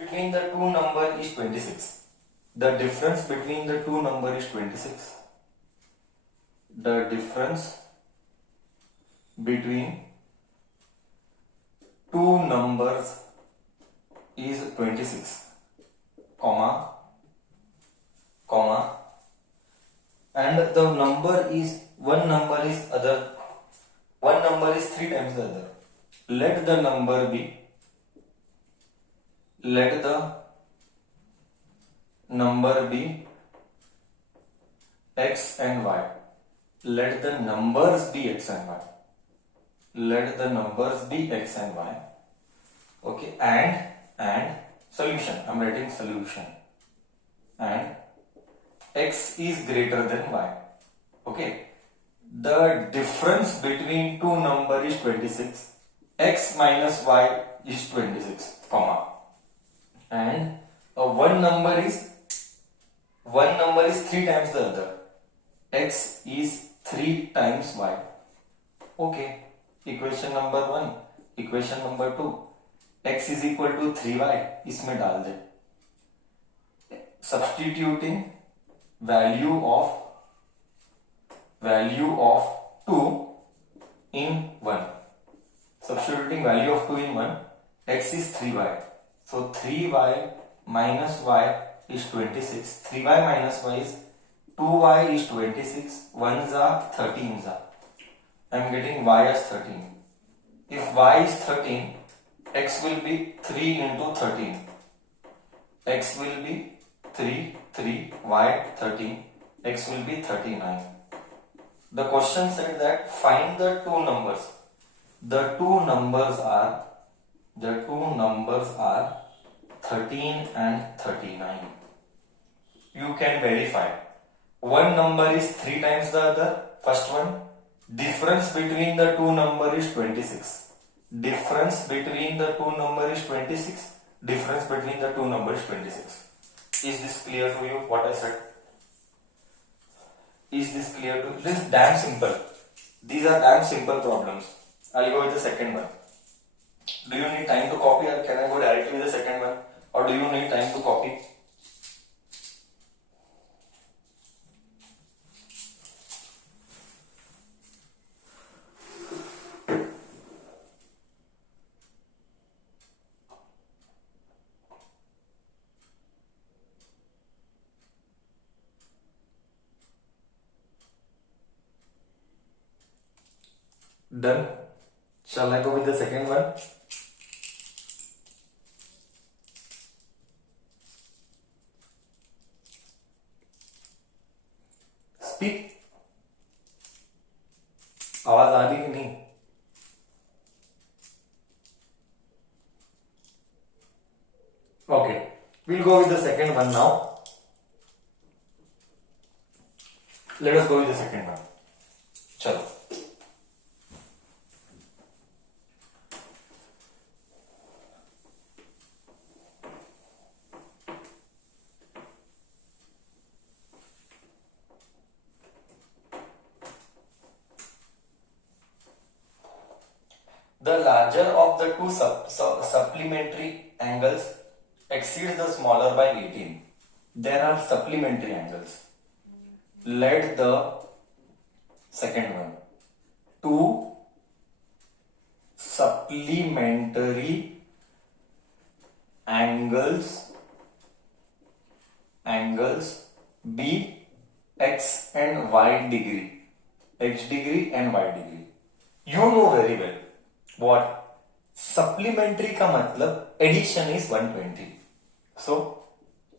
between the two number is 26. The difference between the two number is 26. The difference between two numbers is 26, comma, comma, and the number is one number is 3 times the other. Let the number be x and y. Let the numbers be x and y. Let the numbers be x and y. Okay, and solution. I'm writing solution. And x is greater than y. Okay, the difference between two number is 26. X minus y is 26, comma, and one number is 3 times the other. X is 3 times y. Okay, equation number 1, equation number 2, x is equal to 3y, इसमें डाल दे. Substituting value of 2 in 1. Substituting value of 2 in 1, x is 3y. So 3y minus y is 26. 3y minus y is 2y is 26. 1s are 13s are. I am getting y as 13. If y is 13, x will be 3 into 13. X will be 3, y 13, x will be 39. The question said that find the two numbers. The two numbers are 13 and 39. You can verify. One number is 3 times the other. First one. Difference between the two number is 26. Difference between the two number is 26. Difference between the two number is 26. Is this clear to you what I said? Is this clear to you? This is damn simple. These are damn simple problems. I'll go with the second one. Do you need time to copy, or can I go directly with the second one? Or do you need time to copy? Done. Shall I go with the second one? Speak. आवाज आ रही कि नहीं? Okay, we'll go with the second one now. Let us go with the second one. चलो. The larger of the two supplementary angles exceeds the smaller by 18. There are supplementary angles. Let the second one. Two supplementary angles be x and y degree. X degree and y degree. You know very well. What? Supplementary का मतलब addition is 120. So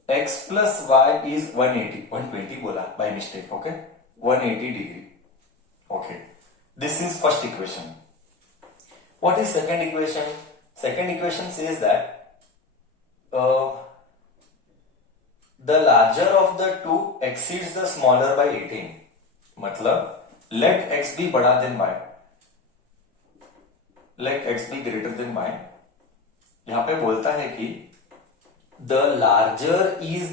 x plus y is 180. 120 बोला by mistake. Okay, 180 degree. Okay, this is first equation. What is second equation? Second equation says that the larger of the two exceeds the smaller by 18. मतलब let x be बड़ा than y. Let x be greater than y. यहां पे बोलता है कि the larger is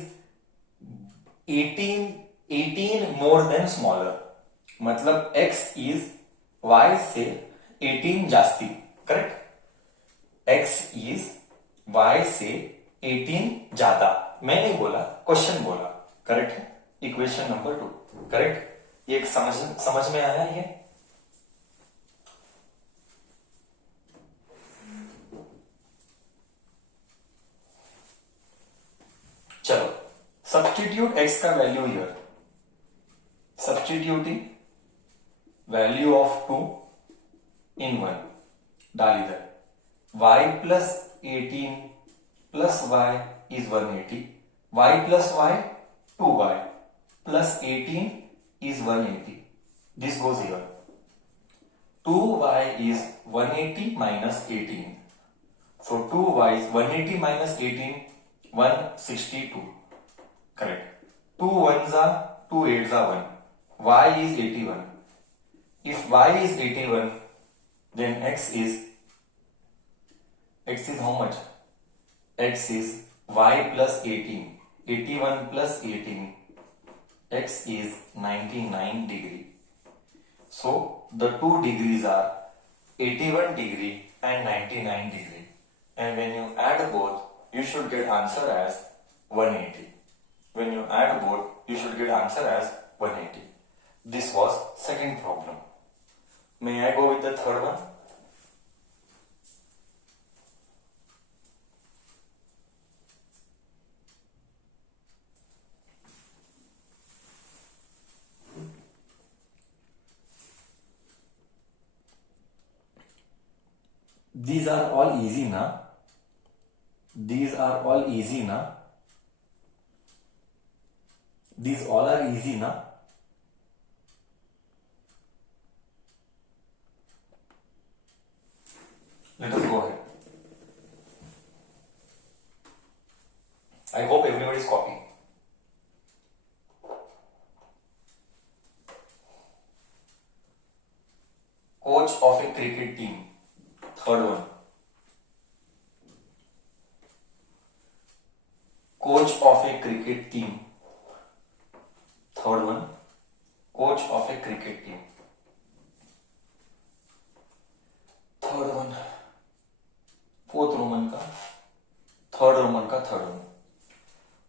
18 more than smaller. मतलब x is y से 18 जास्ती. करेक्ट? x is y से 18 ज्यादा, मैं नहीं बोला, क्वेश्चन बोला, करेक्ट है। Equation number 2 correct. ये समझ में आया ये? चलो सब्स्टिट्यूट x का value here, substituting value of 2 इन 1 डाल इधर, y plus 18 plus y is 180, y plus y 2y plus 18 is 180. This goes here. 2y is 180 minus 18. So 2y is 180 minus 18, 162. Correct. 2 ones are 2 8s are 1. Y is 81. If y is 81, then x is how much? X is y plus 18. 81 plus 18. X is 99 degree. So the two degrees are 81 degree and 99 degree. And when you add both, you should get answer as 180. When you add both, you should get answer as 180. This was second problem. May I go with the third one? These are all easy na? These are all easy na? These all are easy na? Let us go ahead. I hope everybody is copying. Coach of a cricket team. Third one. Coach of a cricket team. Third one. Coach of a cricket team. Third one. Fourth Roman का. Third Roman का third one.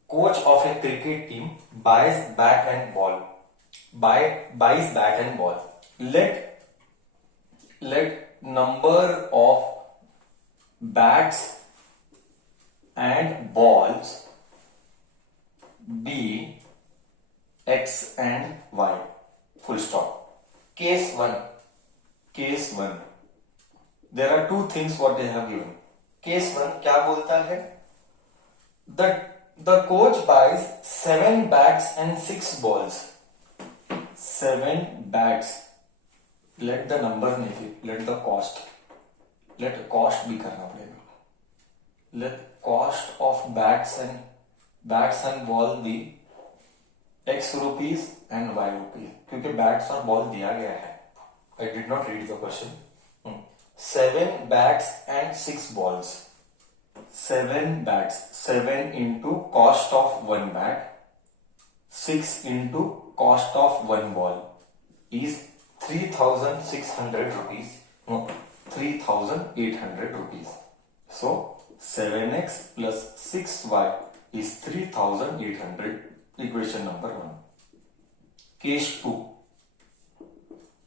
Coach of a cricket team buys bat and ball. Buys bat and ball. Let number of bats and balls be x and y. Full stop. Case 1. There are two things what they have given. Case 1 क्या बोलता है? The coach buys 7 bats and 6 balls. 7 bats. Let the number नहीं, let the cost. Let cost भी करना पड़ेगा. Let cost of bats and ball be x rupees and y rupees. क्योंकि bats और ball दिया गया है. I did not read the question. 7 bats and 6 balls. 7 bats. 7 into cost of 1 bat. 6 into cost of 1 ball is 3,600 rupees. No, 3,800 rupees. So 7x plus 6y is 3,800. Equation number 1. Case 2.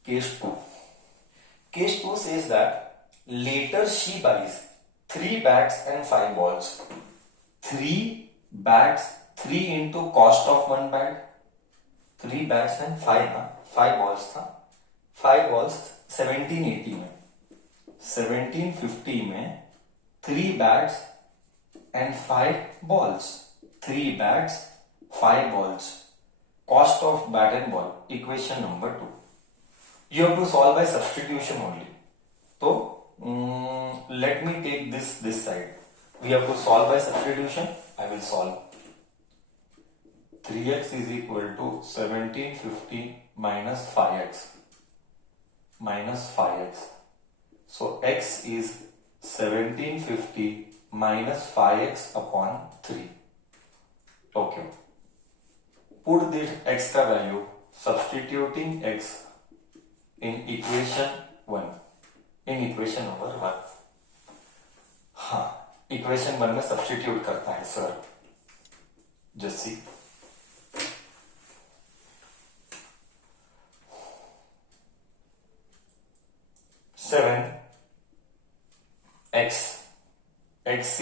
Case 2 says that later she buys 3 bats and 5 balls. 3 bats, 3 into cost of 1 bat. 3 bats and 5 balls था. 5 balls 1780 में. 1750 में 3 bats and 5 balls. 3 bats, 5 balls. Cost of bat and ball. Equation number 2. You have to solve by substitution only. So let me take this side. We have to solve by substitution. I will solve. 3x is equal to 1750 minus 5x. So x is 1750 minus 5x upon 3. Okay. Put this x का value, substituting x in equation 1. In equation number 1. हाँ, equation 1 में substitute करता है sir. Jassi 7x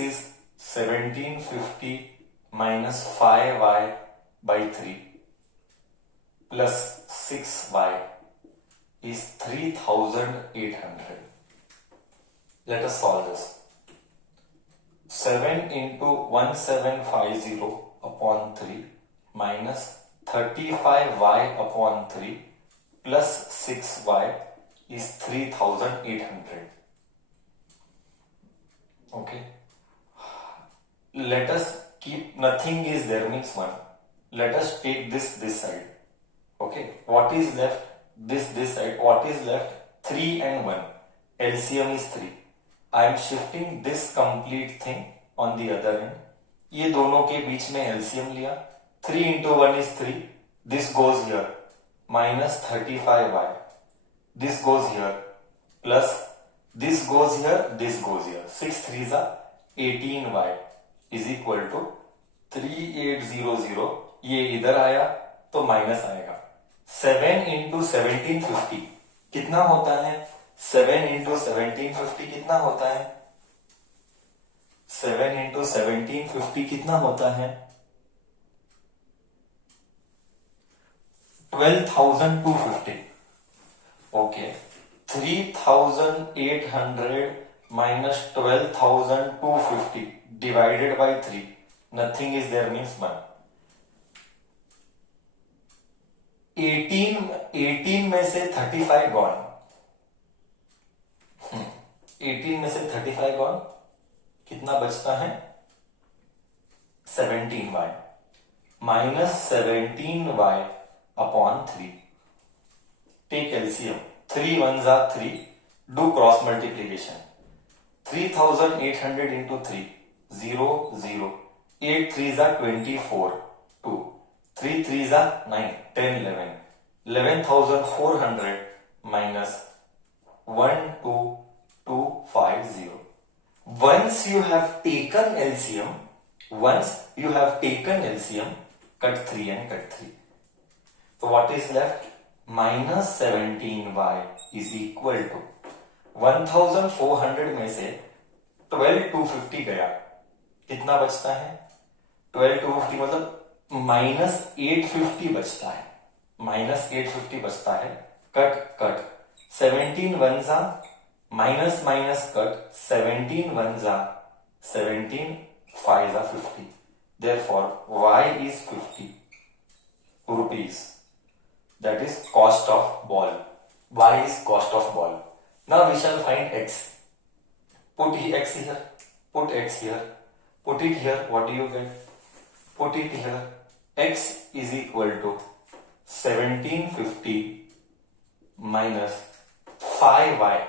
is 1750 minus 5y by 3 plus 6y is 3800. Let us solve this. 7 into 1750 upon 3 minus 35y upon 3 plus 6y is 3800. Okay. Let us keep nothing is there means 1. Let us take this side. Okay. What is left? This side. What is left? 3 and 1. LCM is 3. I am shifting this complete thing on the other end. ये दोनों के बीच में LCM लिया. 3 into 1 is 3. This goes here. Minus 35y. This goes here. Plus this goes here. This goes here. 6 3s are 18y is equal to 3800. ये इधर आया तो minus आएगा. 7 into 1750 कितना होता है? 7 into 1750 कितना होता है? 7 into 1750 कितना होता है? 12,250. Okay. 3,800 minus 12,250 divided by 3. Nothing is there means 1. 18 में से 35 gone. 18 में से 35 gone. कितना बचता है? 17y minus 17y upon 3. Take LCM. 3 1s are 3. Do cross multiplication. 3,800 into 3. 0 0. 8 3s are 24. 2. 3 3s are 9. 10 11. 11,400 minus 12250. Once you have taken LCM, cut 3 and cut 3. So what is left? Minus 17y is equal to 1400 में से 12,250 गया. कितना बचता है? 12,250 मतलब minus 850 बचता है. minus 850 बचता है. Cut 17 ones are minus cut. 17 ones are 17 5s are 50. Therefore y is 50 rupees. That is cost of ball. Y is cost of ball. Now we shall find x. Put x here. Put x here. Put it here. What do you get? Put it here. X is equal to 1750 minus 5y.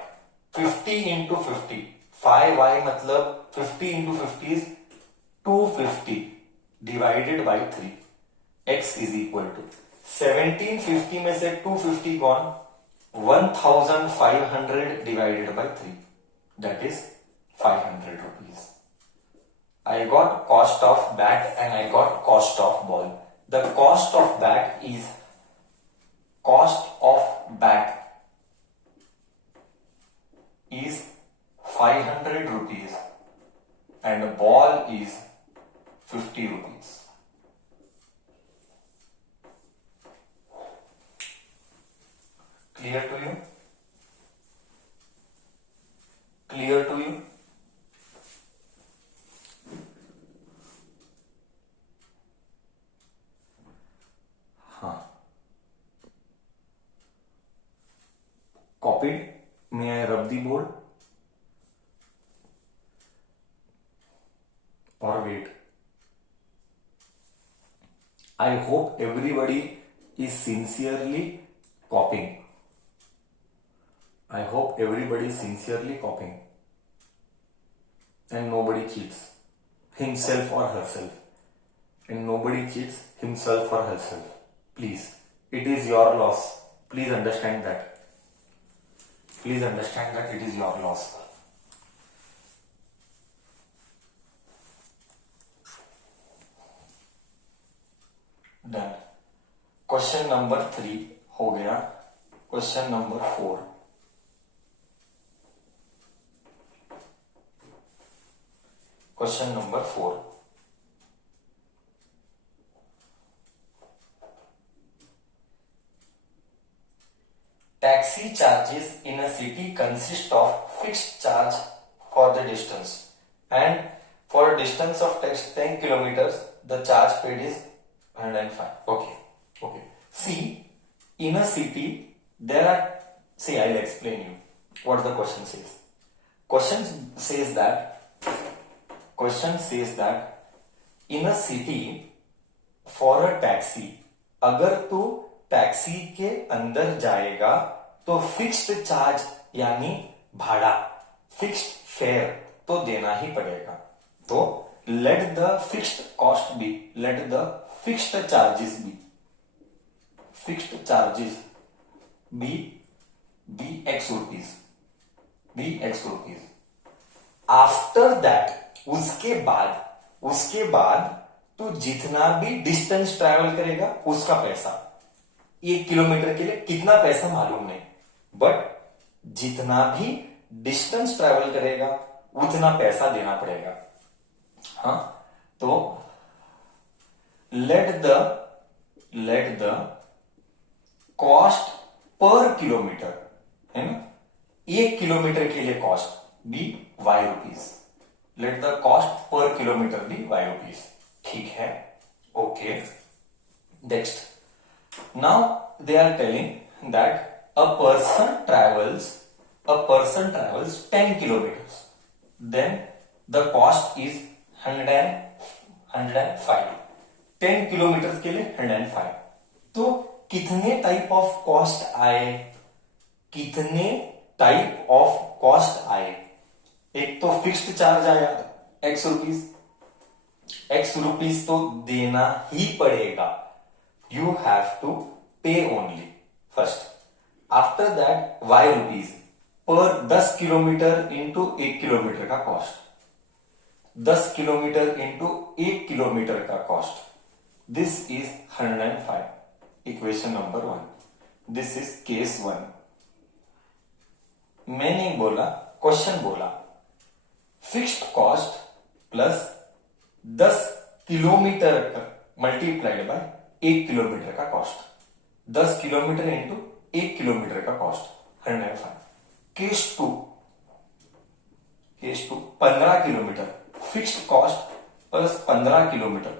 50 into 50. 5y मतलब 50 into 50 is 250 divided by 3. X is equal to 1750 में से 250 gone. 1,500 divided by 3. That is 500 rupees. I got cost of bat and I got cost of ball. The cost of bat is 500 rupees and ball is 50 rupees. Clear to you? Clear to you? हाँ. Copied? May I rub the board? Or wait? I hope everybody is sincerely copying. I hope everybody is sincerely copying. And nobody cheats himself or herself. And nobody cheats himself or herself. Please. It is your loss. Please understand that. Please understand that it is your loss. Done. Question number 3 हो गया। Question number 4, question number 4, taxi charges in a city consist of fixed charge for the distance, and for a distance of 10 kilometers the charge paid is 105. Okay. See, in a city there are, see, I'll explain you what the question says. Question says that in a city for a taxi, अगर तो taxi के अंदर जाएगा तो fixed charge यानी भाड़ा, fixed fair तो देना ही पड़ेगा। तो let the fixed cost be, let the fixed charges be, fixed charges be x rupees, be x rupees. After that, उसके बाद तो जितना भी डिस्टेंस ट्रैवल करेगा उसका पैसा, 1 किलोमीटर के लिए कितना पैसा मालूम नहीं, बट जितना भी डिस्टेंस ट्रैवल करेगा उतना पैसा देना पड़ेगा। हाँ, तो let the cost per kilometre, है ना, 1 किलोमीटर के लिए cost be y rupees, let the cost per kilometre be y rupees. ठीक है, okay. Next, now they are telling that a person travels 10 kilometers, then the cost is 105, 10 kilometre के लिए 105। तो कितने टाइप ऑफ कॉस्ट आए, कितने type of cost आए? एक तो फिक्स्ड चार्ज आया एक्स रुपीज तो देना ही पड़ेगा, you have to pay only first. After that y rupees पर 10 किलोमीटर इंटू 1 किलोमीटर का कॉस्ट, 10 किलोमीटर इंटू 1 किलोमीटर का cost, this is 105, equation number 1। This is case 1। मैंने बोला, क्वेश्चन बोला फिक्स्ड कॉस्ट प्लस 10 किलोमीटर का मल्टीप्लाइड बाय 1 किलोमीटर का cost, 10 kilometre into 1 kilometre का cost 105। Case two 15 kilometre, fixed cost plus 15 kilometre,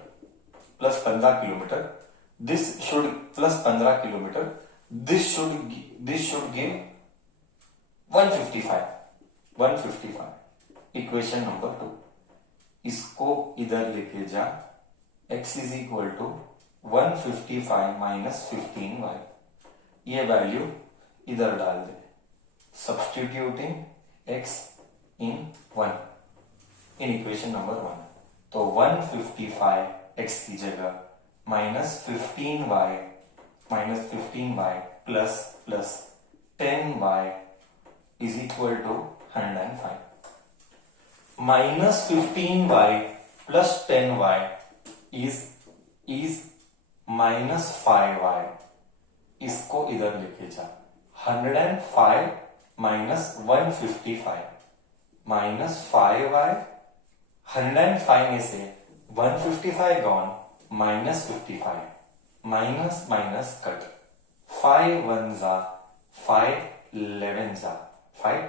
this should plus 15 kilometre, this should give 155, equation number 2। इसको इधर लेके जा, x is equal to 155 minus 15y, ये value इधर डाल दे, substituting x in 1 in equation number 1। तो 155 x की जगह minus 15y plus 10y is equal to 105। Minus 15y plus 10y is minus 5y, इसको इधर लेके जा, 105 माइनस 155 माइनस 5y, 105 में से 155 gone, minus 55, minus minus cut, 5 1 जा 5 11 जा 5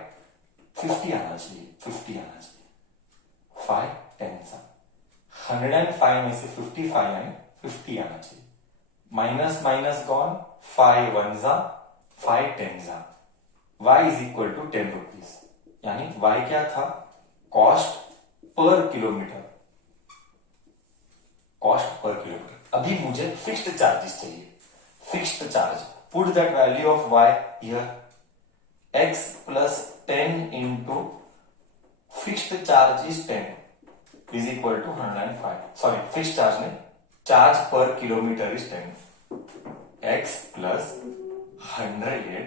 50 आना चाहिए, 5 10 जा, 105 में से 55 यानी 50 आना चाहिए, माइनस माइनस गॉन, 5 1 जा 5 10 जा, y is equal to 10 rupees, यानी y क्या था, cost per kilometre, cost per kilometre. अभी मुझे फिक्स्ड चार्जेस चाहिए, fixed charge, put that value of y here, x plus 10 into fixed charge is 10 is equal to 105, sorry fixed charge नहीं, charge per kilometre is 10, x plus 100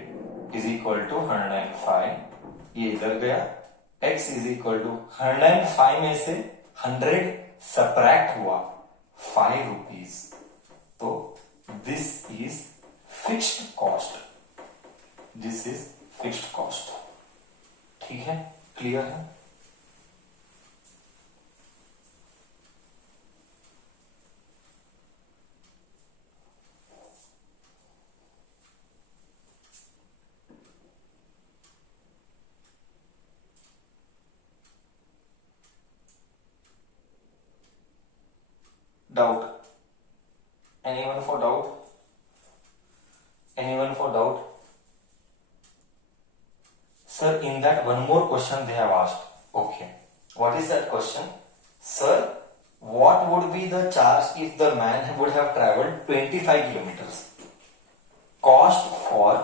is equal to 105, ये इधर गया, x is equal to 105 में से 100 subtract हुआ 5 rupees, तो this is fixed cost, this is fixed cost. ठीक है, क्लियर है? Doubt? Anyone for doubt? Anyone for doubt? Sir, in that one more question they have asked. Okay. What is that question? Sir, what would be the charge if the man would have traveled 25 kilometers? Cost for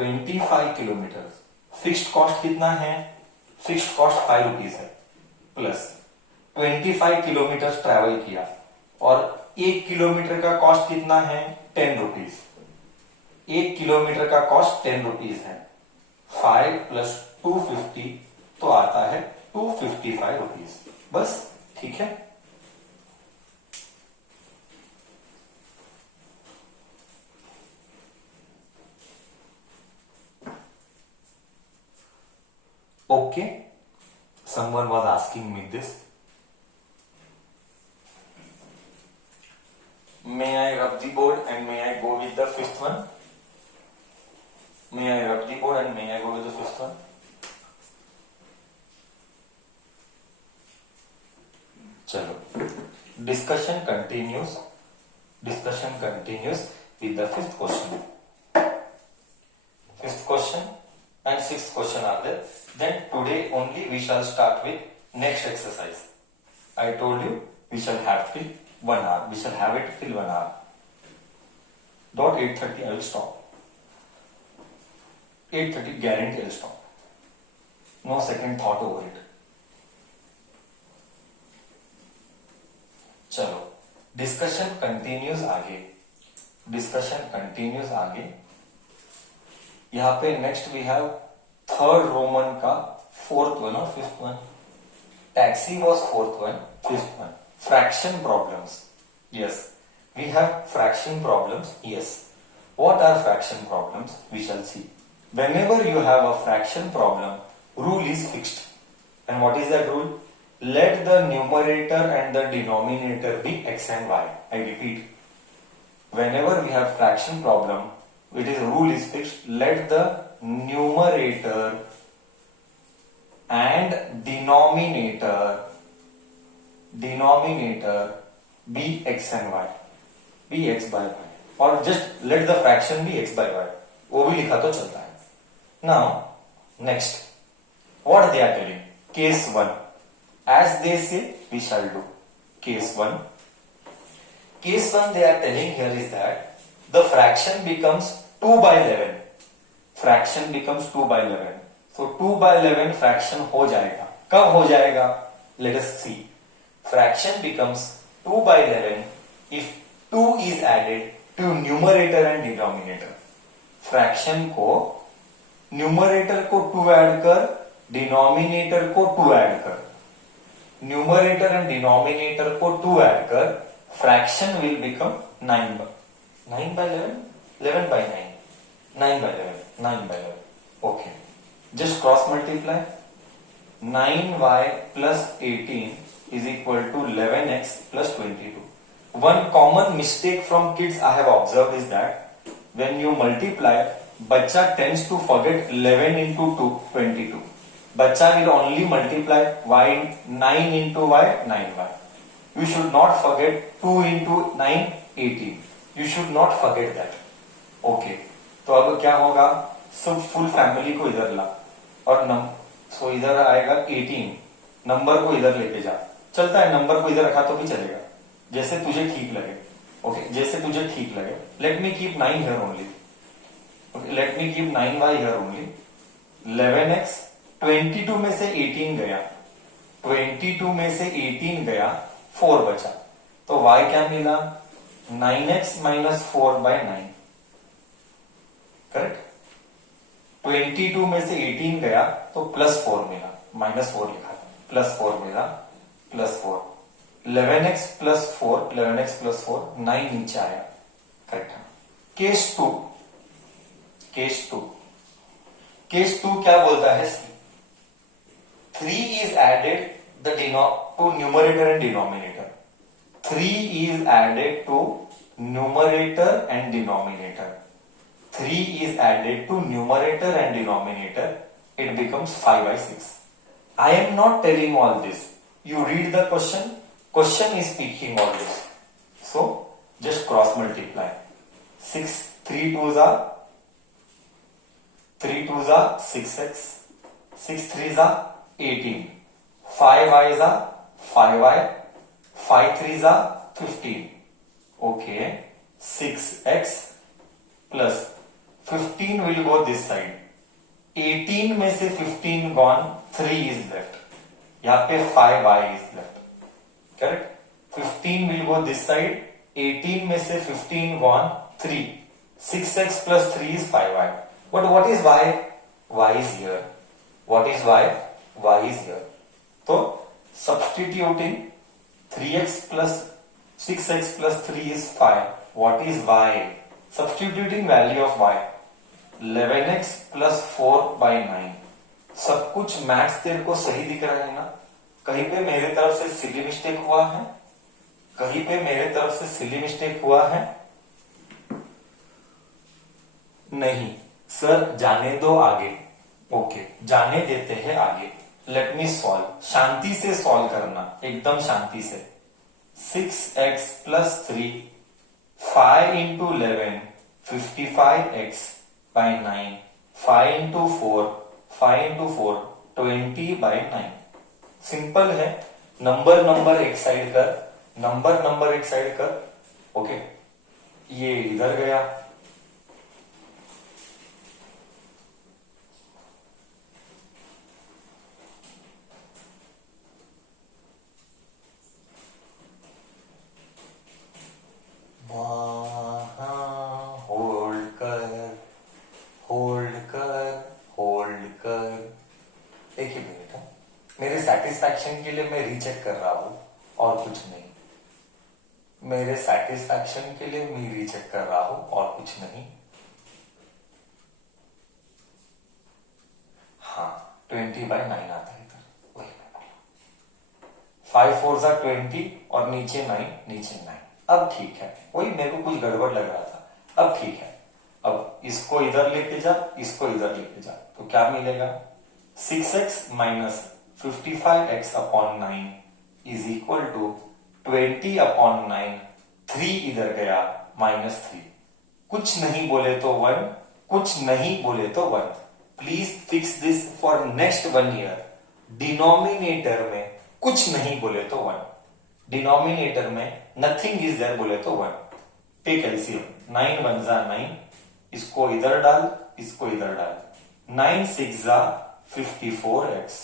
25 kilometers. Fixed cost कितना है? Fixed cost 5 rupees है. Plus 25 kilometre travel किया और 1 kilometre का cost कितना है? 10 rupees. 1 kilometre का cost 10 rupees है। 5 प्लस 250 तो आता है 255 रुपीज। बस, ठीक है। Okay, someone was asking me this. May I rub the board and may I go with the fifth one? May I rub the board and may I go with the fifth one? चलो, discussion continues. Discussion continues with the fifth question. Fifth question and sixth question are there. Then today only we shall start with next exercise. I told you we shall have till 1 hour. We shall have it till 1 hour. Dot 8:30 I will stop. 8:30 guarantee I will stop. No second thought over it. चलो, discussion continues आगे। Discussion continues आगे। यहां पे next we have third Roman का fourth one और fifth one. Taxi was fourth one, fifth one. Fraction problems, yes we have fraction problems, yes. What are fraction problems? We shall see. Whenever you have a fraction problem, rule is fixed. And what is that rule? Let the numerator and the denominator be x and y. I repeat. Whenever we have fraction problem, it is rule is fixed. Let the numerator and denominator be x and y. Be x by y. और just let the fraction be x by y, वो भी लिखा तो चलता है। Now next what they are telling, case 1 as they say we shall do case 1। Case 1 they are telling here is that the fraction becomes 2/11। Fraction becomes 2/11। So 2/11 fraction हो जाएगा। कब हो जाएगा? Let us see. Fraction becomes 2/11 if 2 is added to numerator and denominator. Fraction को numerator को 2 add कर, denominator को 2 add कर, न्यूमरेटर एंड डिनोमिनेटर को 2 ऐड कर, fraction will become 9/11, 11/9, 9/11, 9/11। Okay, just cross multiply. 9y plus 18 is equal to 11x plus 22. One common mistake from kids I have observed is that when you multiply, बच्चा tends to forget 11 into 2, 22. बच्चा will only multiply y 9 into y, 9y. You should not forget 2 into 9, 18. You should not forget that. Okay. तो अब क्या होगा? सब full family को इधर ला और सो इधर आएगा 18। नंबर को इधर लेके जा। चलता है, नंबर को इधर रखा तो भी चलेगा, जैसे तुझे ठीक लगे। ओके, जैसे तुझे ठीक लगे। Let me keep 9 here only. Okay, let me keep 9y here only. 11x, 22 में से 18 गया, 22 में से 18 गया, 4 बचा, तो y क्या मिला? 9x minus 4/9। करेक्ट। 22 में से 18 गया तो +4 मिला, -4 लिखा, +4 मिला, +4। 11x प्लस 4 9 नीचे आया, करेक्ट है। केस टू क्या बोलता है? 3 is added to numerator and denominator. 3 is added to numerator and denominator. 3 is added to numerator and denominator. It becomes 5/6. I am not telling all this. You read the question. Question is speaking all this. So just cross multiply. 3 2s are 6x. 6 3s are 18. 5 i's are 5i. 5 3s are 15. Okay. 6x plus 15 will go this side. 18 में से 15 gone, 3 is left. यहाँ पे 5i is left. Correct? 15 will go this side. 18 में से 15 gone, 3. 6x plus 3 is 5i. But what is y? Y is here. What is y? Y is here. So substituting 3x plus 6x plus 3 is 5. What is y? Substituting value of y. 11x plus 4/9. सब कुछ maths तेरे को सही दिख रहा है ना? कहीं पे मेरे तरफ से सिली मिस्टेक हुआ है? कहीं पे मेरे तरफ से सिली मिस्टेक हुआ है? नहीं सर, जाने दो आगे। ओके, जाने देते हैं आगे। Let me solve. शांति से सॉल्व करना, एकदम शांति से। 6x plus 3, 5 into 11, 55x by 9, 5 into 4, 20/9। Simple है। नंबर एक साइड कर, नंबर एक साइड कर। ओके, ये इधर गया, एक ही मिनट है। मेरे सेटिस्फैक्शन के लिए मैं रीचेक कर रहा हूं और कुछ नहीं। मेरे सेटिस्फैक्शन के लिए मैं रीचेक कर रहा हूं और कुछ नहीं। हाँ, 20/9 आता है इधर। वही 5 4s are 20 और नीचे 9। अब ठीक है। वही मेरे को कुछ गड़बड़ लग रहा था। अब ठीक है। अब इसको इधर लेके जा, इसको इधर लेके जा, तो क्या मिलेगा? 6x minus 55x upon 9 is equal to 20/9। 3 इधर गया, -3। कुछ नहीं बोले तो 1, कुछ नहीं बोले तो 1। Please fix this for next 1 year. Denominator में कुछ नहीं बोले तो 1, डिनोमिनेटर में नथिंग इज देयर बोले तो 1। Take LCM. 9 1 जा 9, इसको इधर डाल, इसको इधर डाल। 9 6 जा 54x।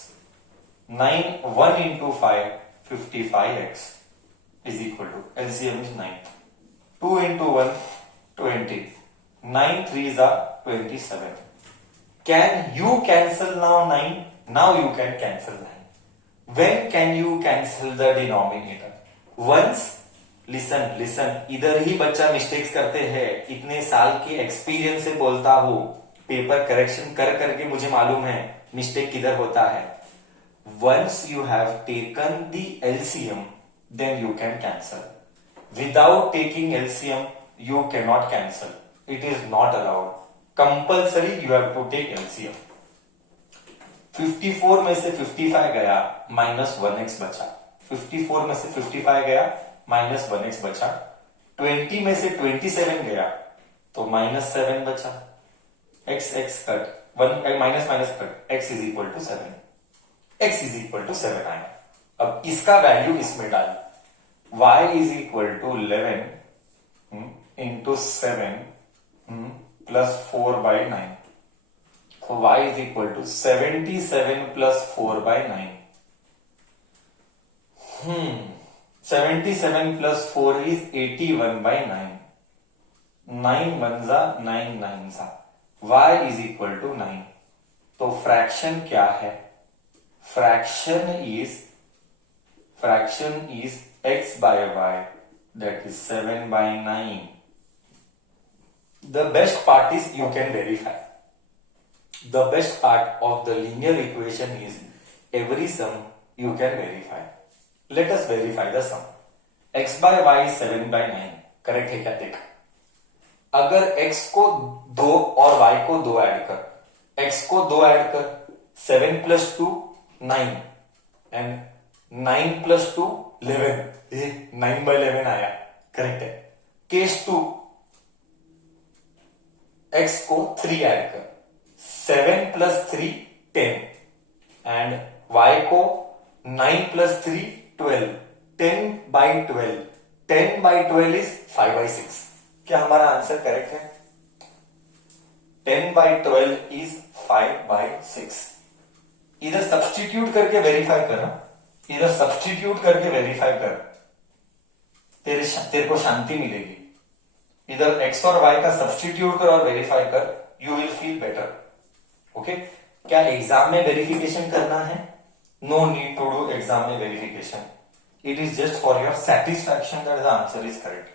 9 1 into 5, 55x is equal to, LCM is 9। 2 into 1 20। 9 3s are 27। Can you cancel now 9? Now you can cancel 9। When can you cancel the denominator? Once। Listen, इधर ही बच्चा मिस्टेक्स करते हैं। इतने साल के एक्सपीरियंस से बोलता हूं, पेपर करेक्शन कर करके मुझे मालूम है मिस्टेक किधर होता है। Once you have taken the LCM, then you can cancel. Without taking LCM, you cannot cancel. It is not allowed. Compulsory you have to take LCM। 54 में से 55 गया, -1x बचा। 54 में से 55 गया, -1x बचा। 20 में से 27 गया, तो -7 बचा। x cut, minus cut, x is equal to 7। x is equal to 7 आया। अब इसका वैल्यू इसमें डाल। y is equal to 11 into 7 plus 4/9। तो y is equal to 77 plus 4/9। 77 plus 4 is 81/9। 9 1 जा 9 9 जा। y is equal to 9। तो फ्रैक्शन क्या है? Fraction is x by y, that is 7 by 9. The best part is you can verify. The best part of the linear equation is every sum you can verify. Let us verify the sum. x by y is 7 by 9. Correct है क्या देख? अगर x को 2 और y को 2 add कर, x को 2 add कर, 7 plus 2 9 and 9 plus 2 11. ये 9 by 11 आया, करेक्ट है. केस 2, x को 3 ऐड कर, 7 plus 3 10 and y को 9 plus 3 12. 10 by 12. 10 by 12 is 5 by 6. क्या हमारा आंसर करेक्ट है? 10 by 12 is 5 by 6. इधर सब्स्टिट्यूट करके वेरीफाई कर, इधर सब्स्टिट्यूट करके वेरीफाई कर, तेरे को शांति मिलेगी. इधर x और y का सब्स्टिट्यूट कर और वेरीफाई कर, you will feel better. Okay, क्या एग्जाम में वेरिफिकेशन करना है? No need to do exam में verification. It is just for your satisfaction that the answer is correct.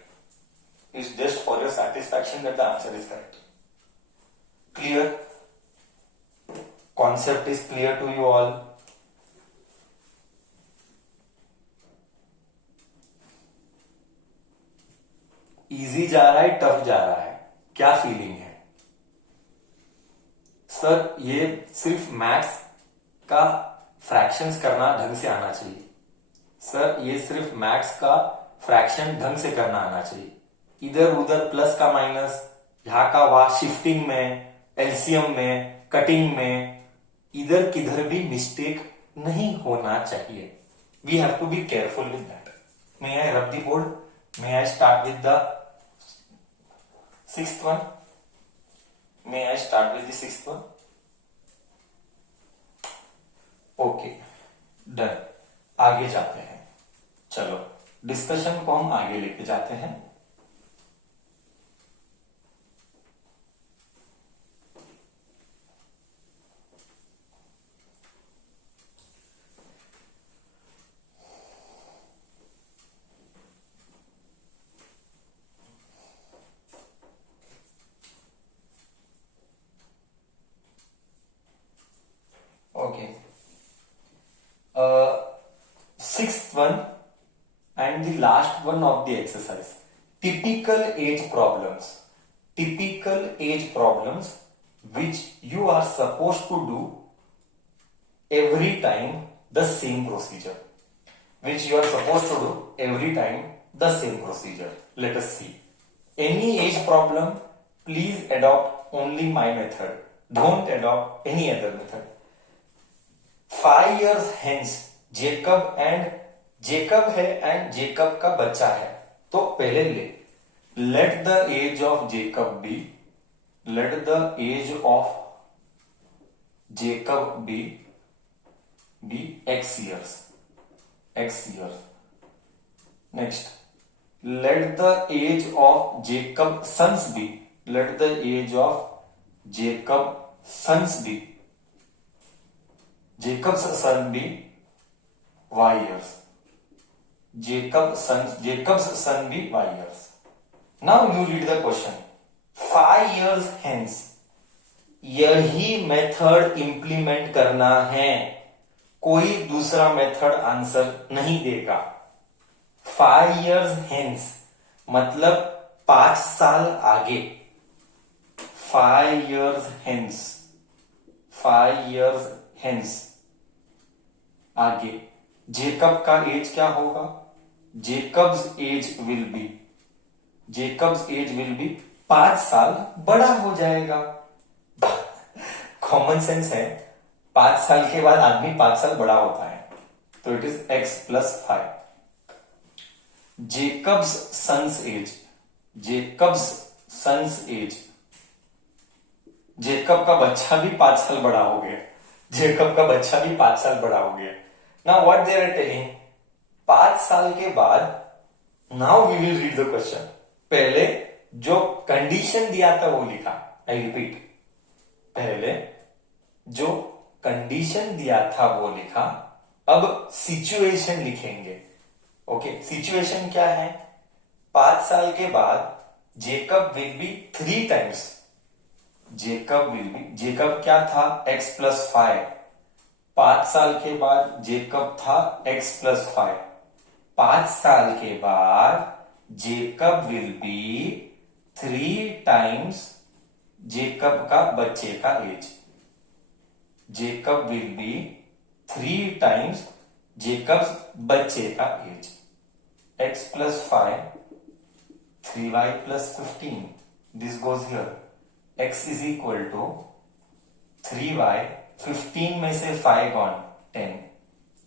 It's just for your satisfaction that the answer is correct. Clear? Concept is clear to you all. Easy जा रहा है, tough जा रहा है, क्या feeling है? Sir ये सिर्फ मैथ्स का फ्रैक्शंस करना ढंग से आना चाहिए. सर ये सिर्फ मैथ्स का फ्रैक्शन ढंग से करना आना चाहिए. इधर उधर प्लस का माइनस, यहां का वहां, शिफ्टिंग में, एलसीएम में, कटिंग में, इधर किधर भी मिस्टेक नहीं होना चाहिए. We have to be careful with that. May I rub the board? May I start with the 6th one? May I start with the 6th one? Okay, done. आगे जाते हैं. चलो डिस्कशन को हम आगे लेके जाते हैं. Okay, 6th one and the last one of the exercise. Typical age problems. Typical age problems which you are supposed to do every time the same procedure. Which you are supposed to do every time the same procedure. Let us see. Any age problem, please adopt only my method. Don't adopt any other method. 5 years hence, Jacob है and Jacob का बच्चा है. तो पहले let the age of Jacob be, let the age of Jacob be x years. Next, let the age of Jacob sons be, let the age of Jacob sons be, Jacob's son be y years. Jacob's son be y years. Now you read the question. 5 years hence, यही method implement करना है, कोई दूसरा method answer नहीं देगा. 5 years hence मतलब 5 साल आगे. 5 years hence, 5 years hence आगे जेकब का एज क्या होगा? जेकब्स एज विल बी 5 साल बड़ा हो जाएगा. कॉमन सेंस है, 5 साल के बाद आदमी 5 साल बड़ा होता है, तो it is x plus 5. Jacob's son's age, Jacob का बच्चा भी 5 साल बड़ा हो गया. जेकब का बच्चा भी 5 साल बड़ा हो गया. Now what they are telling, 5 साल के बाद, now we will read the question. पहले जो कंडीशन दिया था वो लिखा. आई रिपीट, पहले जो कंडीशन दिया था वो लिखा. अब सिचुएशन लिखेंगे. ओके, सिचुएशन क्या है? 5 साल के बाद Jacob will be 3 times, Jacob क्या था? x plus 5। 5 साल के बाद जेकब था x प्लस 5। 5 साल के बाद Jacob will be 3 times Jacob का बच्चे का age. Jacob will be 3 times Jacob बच्चे का age. x plus 5, 3y plus 15, this goes here. x is equal to 3y, 15 में से 5 गॉन, 10।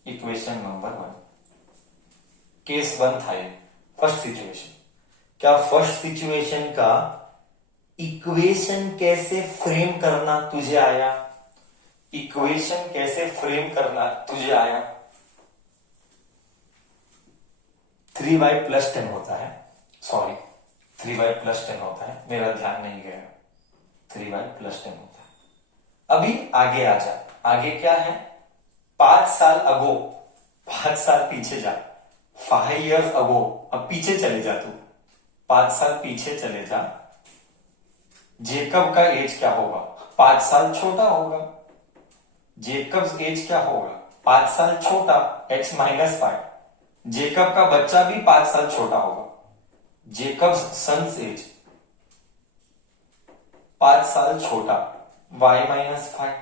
Equation number 1। केस 1 था ये, फर्स्ट सिचुएशन। क्या फर्स्ट सिचुएशन का इक्वेशन कैसे फ्रेम करना तुझे आया? इक्वेशन कैसे फ्रेम करना तुझे आया? 3y प्लस 10 होता है, सॉरी 3y प्लस 10 होता है, मेरा ध्यान नहीं गया। 3y प्लस 10 होता है। अभी आगे आ जा। आगे क्या है? 5 साल अगो, 5 साल पीछे जा, 5 years अगो। अब पीछे चले जा तू, 5 साल पीछे चले जा। जेकब का एज क्या होगा? 5 साल छोटा होगा। जेकब एज क्या होगा? 5 साल छोटा, x माइनस 5। जेकब का बच्चा भी 5 साल छोटा होगा। जेकब सन्स एज 5 साल छोटा, y माइनस 5।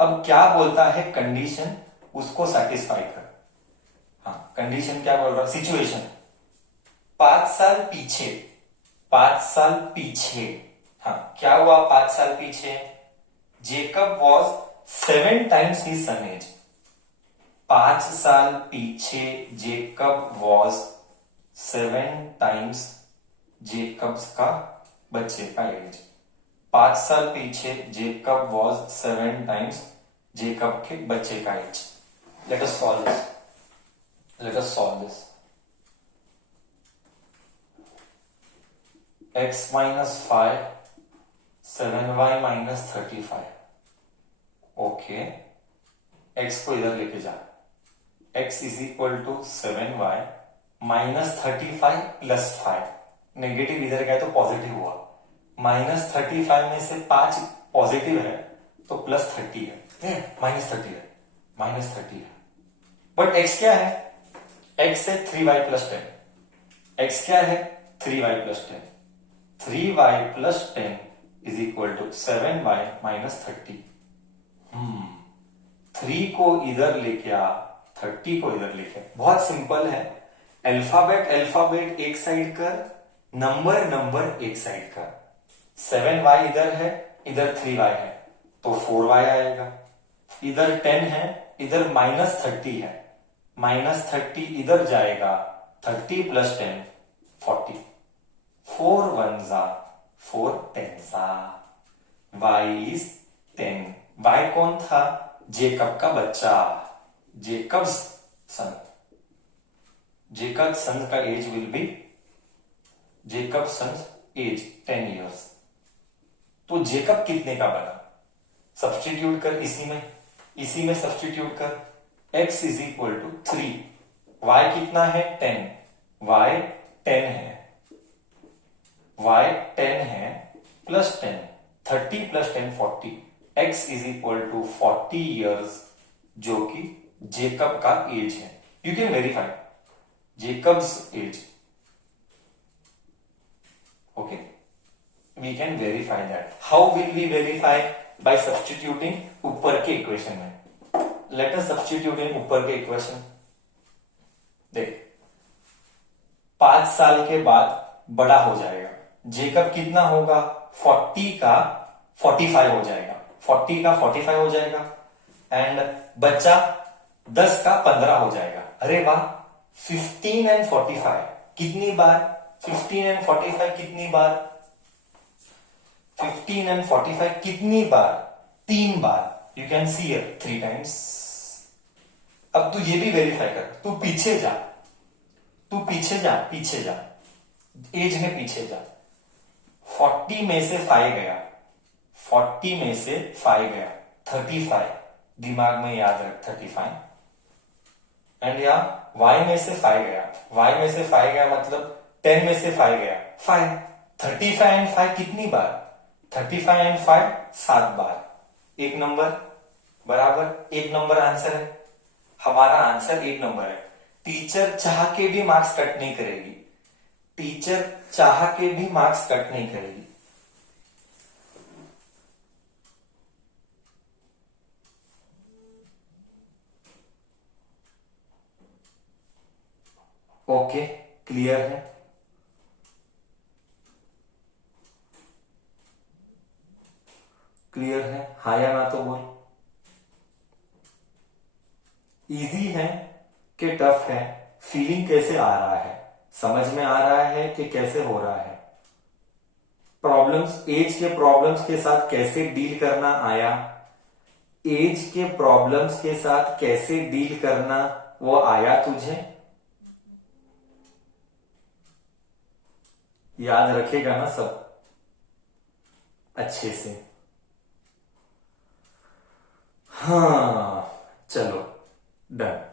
अब क्या बोलता है? कंडीशन, उसको सेटिस्फाई कर। हाँ, कंडीशन क्या बोल रहा? सिचुएशन 5 साल पीछे, 5 साल पीछे। हाँ, क्या हुआ 5 साल पीछे? Jacob was 7 times his son age. 5 साल पीछे जेकब वॉज 7 टाइम्स जेकब्स का बच्चे का एज। 5 साल पीछे जेकब वॉज 7 टाइम्स जेकब के बच्चे का age. Let us solve this. Let us solve this. x minus 5, 7y minus 35. Okay, x को इधर लेके जा। x is equal to 7y minus 35 plus 5। Negative इधर गया तो पॉजिटिव हुआ। माइनस 35 में से 5 पॉजिटिव है तो प्लस 30 है, माइनस 30 है, माइनस 30 है। बट x क्या है? x है 3y प्लस 10। x क्या है? 3y plus 10। 3y plus 10 is equal to 7y minus 30। 3 को इधर लेके आ, 30 को इधर लेके आ। बहुत सिंपल है। अल्फाबेट अल्फाबेट एक साइड कर, नंबर नंबर एक साइड कर। 7y इधर है, इधर 3y है तो 4y आएगा। इधर 10 है, इधर माइनस 30 है, माइनस 30 इधर जाएगा। 30 प्लस 10 40। 4 1 जा 4 10 जा। y is 10। y कौन था? जेकब का बच्चा, जेकब्स सन। जेकब सन का age will be, Jacob son age 10 years। तो जेकब कितने का बना? सब्स्टिट्यूट कर इसी में सब्स्टिट्यूट कर। x is equal to 3, y कितना है? 10, y 10 है, y 10 है plus 10, 30 plus 10 40। x is equal to 40 years, जो कि जेकब का एज है। You can verify Jacob's age. Okay, we can verify that. How will we verify? By substituting ऊपर के इक्वेशन में। लेट अस सब्स्टिट्यूट इन ऊपर के इक्वेशन। देख, 5 साल के बाद बड़ा हो जाएगा। जेकब कितना होगा? 40 का 45 हो जाएगा, 40 का 45 हो जाएगा। एंड बच्चा 10 का 15 हो जाएगा। अरे वाह, 15 एंड 45 कितनी बार? 15 एंड 45 कितनी बार? 15 एंड 45 कितनी बार? 3 बार। You can see here 3 times. अब तू ये भी वेरीफाई कर, तू पीछे जा, तू पीछे जा, पीछे जा, एज में पीछे जा। 40 में से 5 गया, 40 में से 5 गया, 35। दिमाग में याद रख 35। एंड या y में से 5 गया, y में से 5 गया मतलब 10 में से 5 गया 5। 35 एंड 5 कितनी बार? 35 एंड 5 7 बार। एक नंबर बराबर, एक नंबर आंसर है। हमारा आंसर एक नंबर है। टीचर चाह के भी मार्क्स कट नहीं करेगी, टीचर चाह के भी मार्क्स कट नहीं करेगी। ओके, क्लियर है? क्लियर है? हाँ या ना तो बोल। इजी है कि टफ है? फीलिंग कैसे आ रहा है? समझ में आ रहा है कि कैसे हो रहा है? प्रॉब्लम्स, एज के प्रॉब्लम्स के साथ कैसे डील करना आया? एज के प्रॉब्लम्स के साथ कैसे डील करना वो आया तुझे? याद रखेगा ना सब अच्छे से? हाँ, चलो डन।